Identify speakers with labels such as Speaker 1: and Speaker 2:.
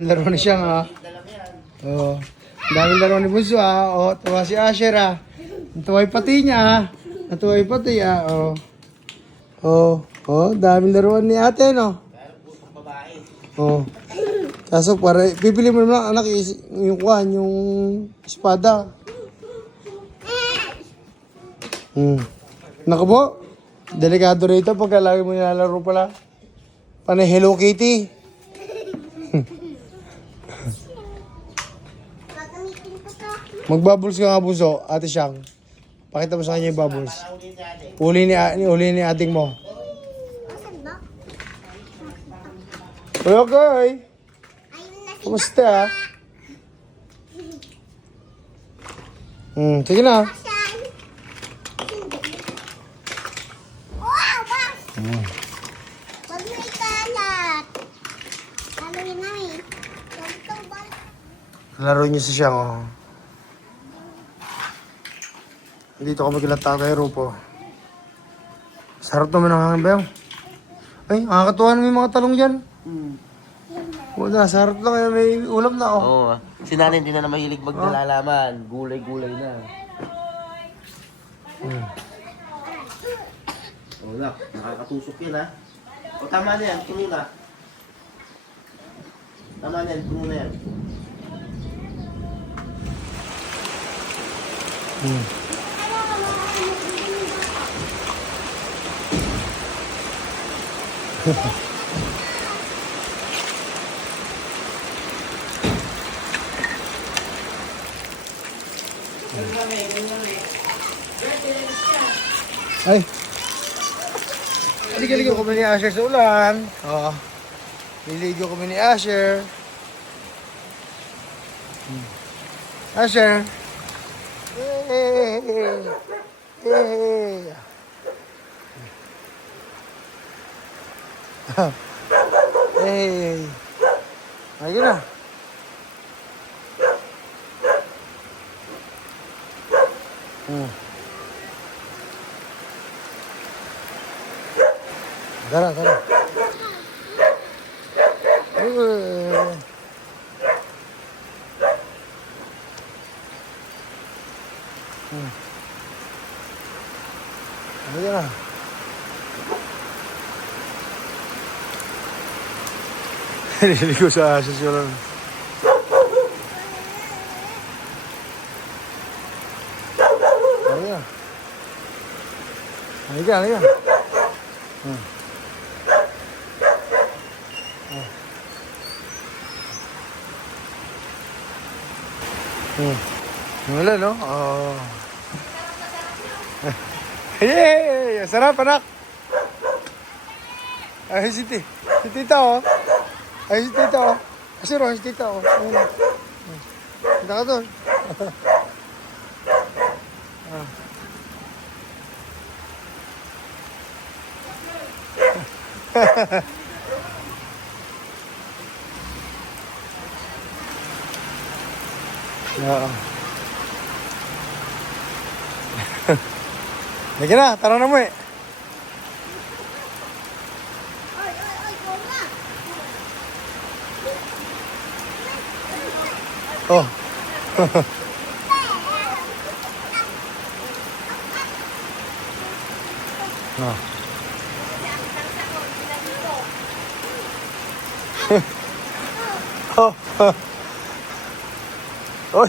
Speaker 1: Laro ni siya nga. Oo. Ang daming laro ni Bunso ah. O, tuwa si Asher ah. Natuwa yung pati niya ah. Natuwa yung pati ah. O. O. O, daming laruan ni ate no. O. Kaso para, bibili mo naman anak yung kuhan, yung espada. Hmm. Naku po, delikado rito pagka lagi mo nilalaro pala. Panay Hello Kitty. Magbubbles ka nga buso, ate Siyang. Pakita mo sa kanya yung bubbles. Uli ni, uli ni ating mo. Uy, okay. Kumusta? Hmm, sige na. Hmm. Laro niyo si Siyang, oh. Dito kami kila Tatay Rupo. Sarap naman ang hangin bayang. Ay, nakakatuwa naman yung mga talong dyan. Wala, sarap lang kaya may ulam na, oh.
Speaker 2: Oo. ah. Si nanay hindi na na mahilig magdalalaman. Gulay-gulay na.
Speaker 1: Hmm.
Speaker 2: Oo na. Nakakatusok yun ha. O tama na yan. Puno na. Tama na yan. Puno na yan.
Speaker 1: Hmm. Ay. Ligo-ligo kami ni Asher sa ulan. Oo. Liligo kami ni Asher. Hmm. Asher. Hey. Hey. Hey. Ayun na. Hmm. Tara, tara. Uh. Hmm. Na. Nililigo sa aso siya lang. Halika. Halika, halika. Hmm. Hmm. Wala, no? Oh. Yay! Sarap, anak! Ay, si, ti si tita, oh. Ay, si tita, oh. Kasi ro, si tita, oh. Ayun, oh. Kita ka doon. ah. Oo. Lagi na, tara na mo eh.
Speaker 3: Ay, ay, ay, go na.
Speaker 1: Oh. oh. oh. Oy.